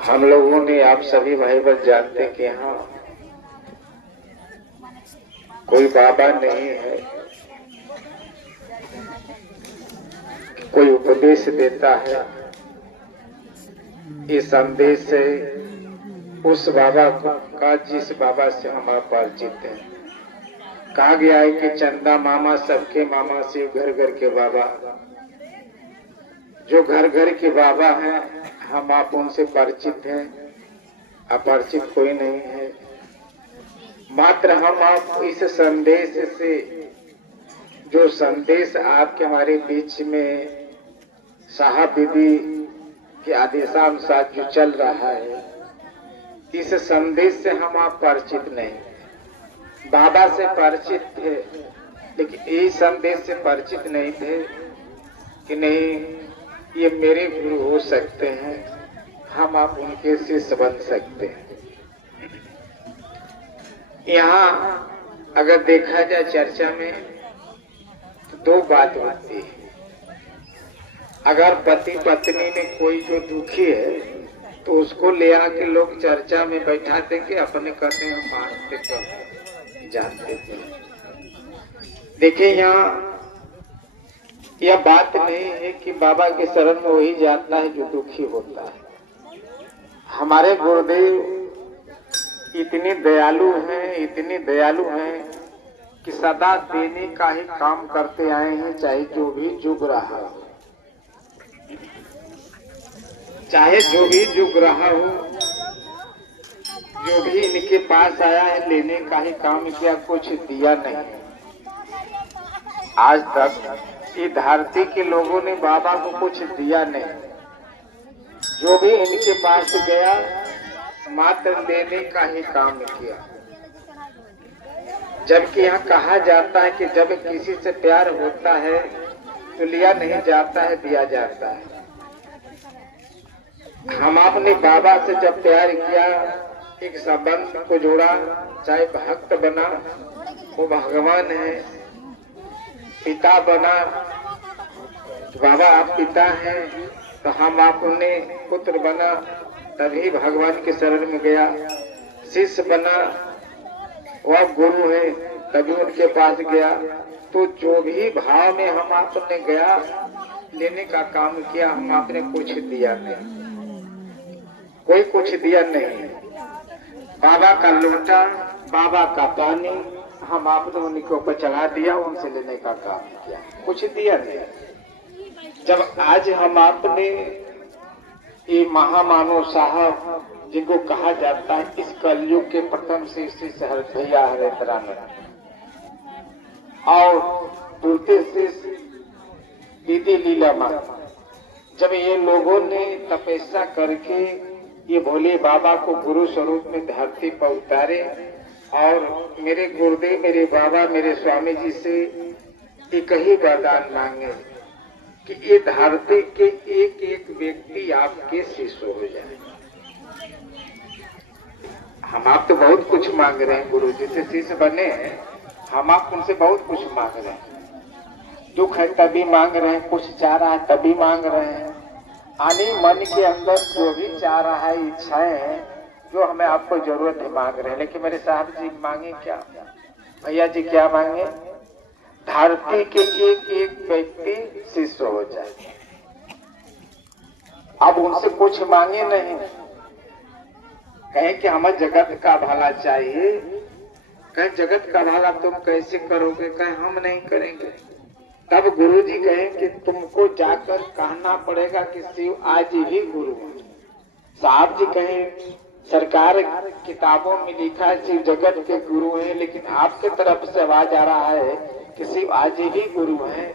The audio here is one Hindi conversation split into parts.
हम लोगों ने, आप सभी भाई बहन जानते कि यहाँ कोई बाबा नहीं है, कोई उपदेश देता है। ये संदेश है उस बाबा का जिस बाबा से हम परिचित हैं। कहा गया है कि चंदा मामा सबके मामा से घर घर के बाबा। जो घर घर के बाबा हैं हम आप उनसे परिचित हैं, अपरिचित कोई नहीं है। मात्र हम आप इस संदेश से, जो संदेश आपके हमारे बीच में साहब दीदी के आदेशानुसार जो चल रहा है, इस संदेश से हम आप परिचित नहीं। बाबा से परिचित थे लेकिन इस संदेश से परिचित नहीं थे कि नहीं ये मेरे गुरु हो सकते हैं, हम आप उनके शिष्य बन सकते हैं। यहाँ अगर देखा जाए चर्चा में तो दो बात होती है। अगर पति पत्नी में कोई जो दुखी है तो उसको ले आके लोग चर्चा में बैठाते के अपने कहते हैं हम मानते तो जानते थे। देखिए यहाँ यह बात नहीं है कि बाबा के शरण में वही जाता है जो दुखी होता है। हमारे गुरुदेव इतने दयालु हैं कि सदा देने का ही काम करते आए हैं, चाहे जो भी जुग रहा हो, चाहे जो भी जुग रहा हो, जो भी इनके पास आया है लेने का ही काम किया, कुछ दिया नहीं। आज तक ये धरती के लोगों ने बाबा को कुछ दिया नहीं। जो भी इनके पास गया मात्र लेने का ही काम किया। जबकि यहाँ कहा जाता है कि जब किसी से प्यार होता है तो लिया नहीं जाता है, दिया जाता है। हम आपने बाबा से जब प्यार किया, एक संबंध को जोड़ा, चाहे भक्त बना, वो भगवान है, पिता बना, बाबा आप पिता हैं, तो हम आपने पुत्र बना, तभी भगवान के शरण में गया। शिष्य बना, वह गुरु है, तभी उनके पास गया। तो जो भी भाव में हम आपने गया, लेने का काम किया, हम आपने कुछ दिया नहीं, कोई कुछ दिया नहीं। बाबा का लोटा, बाबा का पानी हम आपने उनके ऊपर चढ़ा दिया, उनसे लेने का काम किया, कुछ दिया नहीं। जब आज हम आपने ये महामानव साहब जिनको कहा जाता है इस कलयुग के प्रथम शिष्य भैया हरेंद्रानंद और दूसरे शिष्य दीदी लीला माँ, जब ये लोगों ने तपस्या करके ये भोले बाबा को गुरु स्वरूप में धरती पर उतारे और मेरे गुरुदेव, मेरे बाबा, मेरे स्वामी जी से एक ही वरदान मांगे कि ये धरती के एक एक व्यक्ति आपके शिष्य हो जाए। हम आप तो बहुत कुछ मांग रहे हैं, गुरु जी से शिष्य बने हैं, हम आप उनसे बहुत कुछ मांग रहे हैं। दुख है तभी मांग रहे हैं, कुछ चाह रहा है तभी मांग रहे हैं। आनी मन के अंदर जो भी चाह रहा है, इच्छाएं हैं जो हमें आपको जरूरत है, मांग रहे हैं। लेकिन मेरे साहब जी मांगे क्या, भैया जी क्या मांगे? धरती के एक एक व्यक्ति शिष्य हो जाए। अब उनसे कुछ मांगे नहीं, कहें कि हमें जगत का भला चाहिए। कहें जगत का भला तुम कैसे करोगे? कहें हम नहीं करेंगे। तब गुरु जी कहें कि तुमको जाकर कहना पड़ेगा कि शिव आज ही गुरु है। साहब जी कहें सरकार किताबों में लिखा है शिव जगत के गुरु हैं, लेकिन आपके तरफ से आवाज आ रहा है कि शिव आज ही गुरु हैं।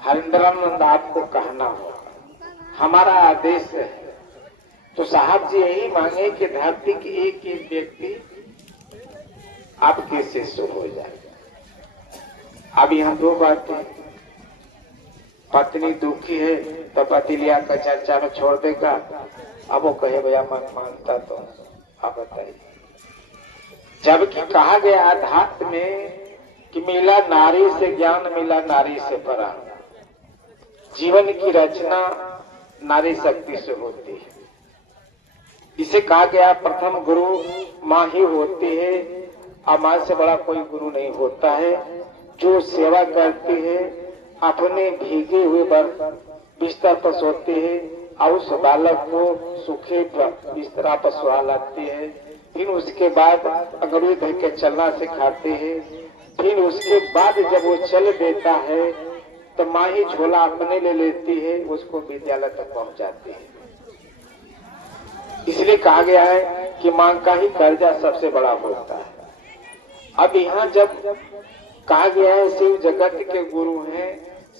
हरेंद्रानंद आपको कहना होगा, हमारा आदेश है। तो साहब जी यही मांगे कि धरती के एक एक व्यक्ति आपके शिष्य हो जाए। अब यहाँ दो बातें, पत्नी दुखी है तो पति लिया कर चर्चा में छोड़ देगा। अब वो कहे भैया मन मानता तो आप बताइए। जबकि कहा गया अध्यात्म में कि मिला नारी से ज्ञान, मिला नारी से परान। जीवन की रचना नारी शक्ति से होती है। इसे कहा गया प्रथम गुरु माँ ही होती है और माँ से बड़ा कोई गुरु नहीं होता है। जो सेवा करती है अपने भीगे हुए बिस्तर पर सोते हैं और उस बालक को सूखे बिस्तर पर सुला लाती है। फिर उसके बाद अंगुली धर के चलना सिखाते हैं। फिर उसके बाद जब वो चल देता है तो माँ ही झोला अपने ले लेती है, उसको विद्यालय तक पहुंचाती है। इसलिए कहा गया है कि माँ का ही कर्जा सबसे बड़ा होता है। अब यहाँ जब कहा गया है शिव जगत के गुरु हैं,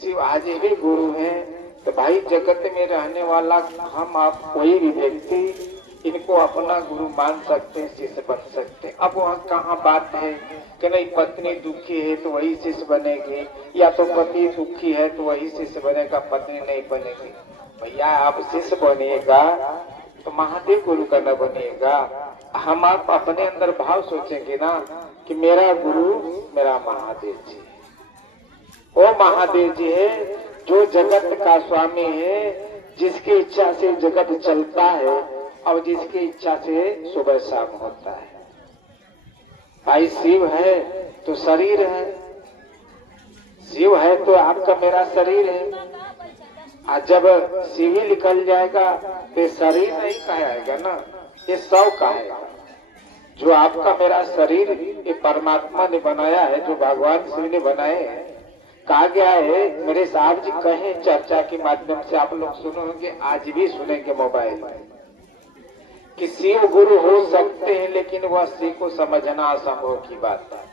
शिव आज भी गुरु हैं, तो भाई जगत में रहने वाला हम आप कोई भी व्यक्ति इनको अपना गुरु मान सकते हैं, शिष्य बन सकते हैं। अब वहाँ कहाँ बात है कि नहीं पत्नी दुखी है तो वही शिष्य बनेगी, या तो पति दुखी है तो वही शिष्य बनेगा, पत्नी नहीं बनेगी। भैया आप शिष्य बनिएगा तो महादेव गुरु का न बनिएगा। हम आप अपने अंदर भाव सोचेंगे ना कि मेरा गुरु मेरा महादेव जी, वो महादेव जी है जो जगत का स्वामी है, जिसकी इच्छा से जगत चलता है और जिसकी इच्छा से सुबह शाम होता है। भाई शिव है तो शरीर है, शिव है तो आपका मेरा शरीर है। आज जब शिव ही निकल जाएगा तो शरीर नहीं कहाएगा ना, ये सब कहाएगा। जो आपका मेरा शरीर ये परमात्मा ने बनाया है, जो भगवान शिव ने बनाए हैं। कहा गया है मेरे साहब जी कहे चर्चा के माध्यम से आप लोग सुनोगे, आज भी सुनेंगे मोबाइल में, कि शिव गुरु हो सकते हैं लेकिन वह शिव को समझना असंभव की बात है।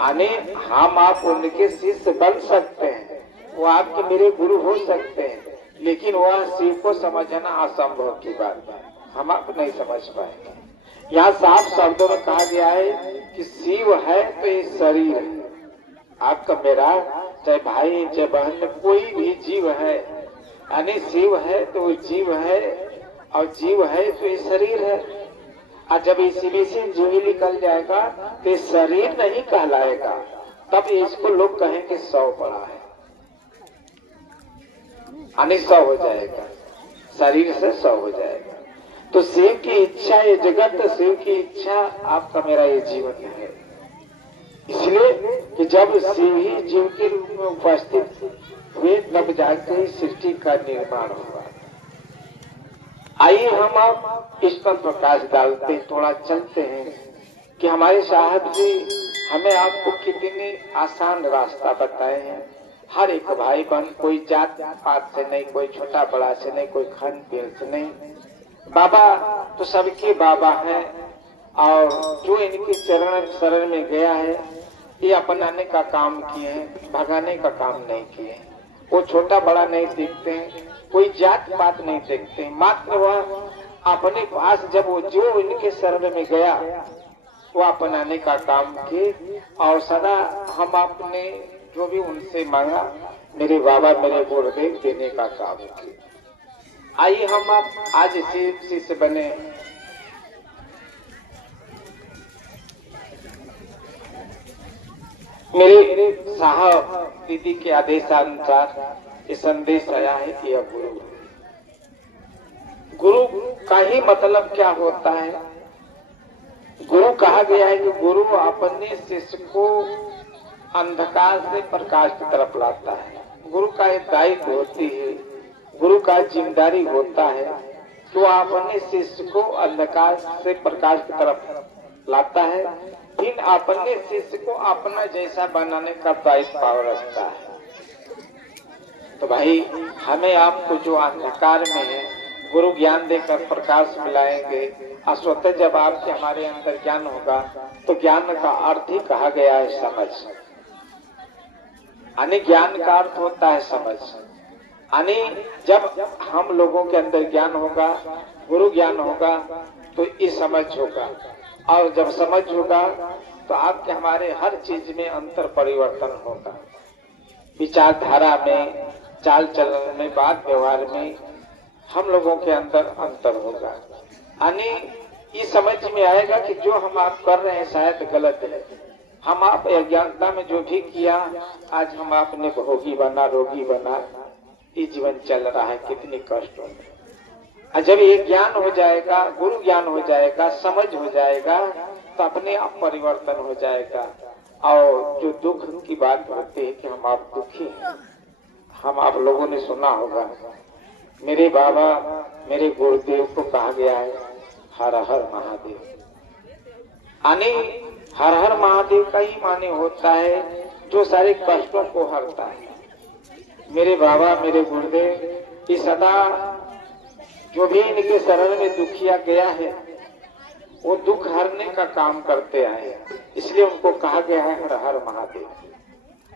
यानी हम आप उनके शिष्य बन सकते हैं, वो आपके मेरे गुरु हो सकते हैं, लेकिन वह शिव को समझना असंभव की बात है, हम आप नहीं समझ पाएंगे। यहाँ साफ शब्दों में कहा गया है कि शिव है तो ये शरीर है, आपका मेरा चाहे भाई चाहे बहन कोई भी जीव है, यानी शिव है तो वो जीव है और जीव है तो ये शरीर है। और जब इसी से जो ही निकल जाएगा तो शरीर नहीं कहलाएगा, तब इसको लोग कहेंगे 100 पड़ा है, यानी 100 हो जाएगा, शरीर से 100 हो जाएगा। तो शिव की इच्छा ये जगत, शिव की इच्छा आपका मेरा ये जीवन है। इसलिए कि जब शिव ही जीव के रूप में उपस्थित हुए तब जाके सृष्टि का निर्माण हुआ। आइए हम आप इस पर प्रकाश डालते थोड़ा चलते हैं कि हमारे साहब जी हमें आपको कितनी आसान रास्ता बताए हैं। हर एक भाई बहन, कोई जात पात से नहीं, कोई छोटा बड़ा से नहीं, कोई खान पीन से नहीं, बाबा तो सबके बाबा हैं। और जो इनके चरण शरण में गया है ये अपनाने का काम किए हैं, भगाने का काम नहीं किए। वो छोटा बड़ा नहीं देखते हैं, कोई जात पात नहीं देखते, मात्र वह अपने पास जब वो जो इनके शरण में गया वो अपनाने का काम किए। और सदा हम आपने जो भी उनसे मांगा मेरे बाबा मेरे गुरुदेव देने का काम किए। आइए हम आप आज शिष्य बने। मेरे साहब दीदी के आदेशानुसार ये संदेश आया है कि यह गुरु का ही मतलब क्या होता है। गुरु कहा गया है कि गुरु अपने शिष्य को अंधकार से प्रकाश की तरफ लाता है। गुरु का एक दायित्व होती है, गुरु का जिम्मेदारी होता है कि वो अपने शिष्य को अंधकार से प्रकाश की तरफ लाता है, फिर अपने शिष्य को अपना जैसा बनाने का दायित्व रखता है। तो भाई हमें आपको जो अंधकार में है गुरु ज्ञान देकर प्रकाश मिलाएंगे। और स्वतः जब आपके हमारे अंदर ज्ञान होगा तो ज्ञान का अर्थ ही कहा गया है समझ। यानी ज्ञान का अर्थ होता है समझ। यानी जब हम लोगों के अंदर ज्ञान होगा, गुरु ज्ञान होगा तो ये समझ होगा। और जब समझ होगा तो आपके हमारे हर चीज में अंतर परिवर्तन होगा, विचारधारा में, चाल चलन में, बात व्यवहार में हम लोगों के अंदर अंतर होगा। यानी ये समझ में आएगा कि जो हम आप कर रहे हैं शायद गलत है। हम आप अज्ञानता में जो भी किया आज हम आपने भोगी बना, रोगी बना, ये जीवन चल रहा है, कितनी कष्ट हो। और जब ये ज्ञान हो जाएगा, गुरु ज्ञान हो जाएगा, समझ हो जाएगा, तो अपने आप परिवर्तन हो जाएगा। और जो दुख की बात होती है कि हम आप दुखी हैं, हम आप लोगों ने सुना होगा, मेरे बाबा मेरे गुरुदेव को कहा गया है हर हर महादेव। यानी हर हर महादेव का ही माने होता है जो सारे कष्टों को हरता है। मेरे बाबा मेरे गुरुदेव ये सदा जो भी इनके शरण में दुखिया गया है वो दुख हरने का काम करते आए हैं, इसलिए उनको कहा गया है हर हर महादेव।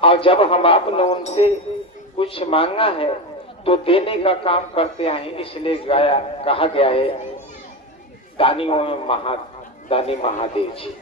और जब हम आपने उनसे कुछ मांगा है तो देने का काम करते आए हैं, इसलिए कहा गया है दानियों में दानी महादेव जी।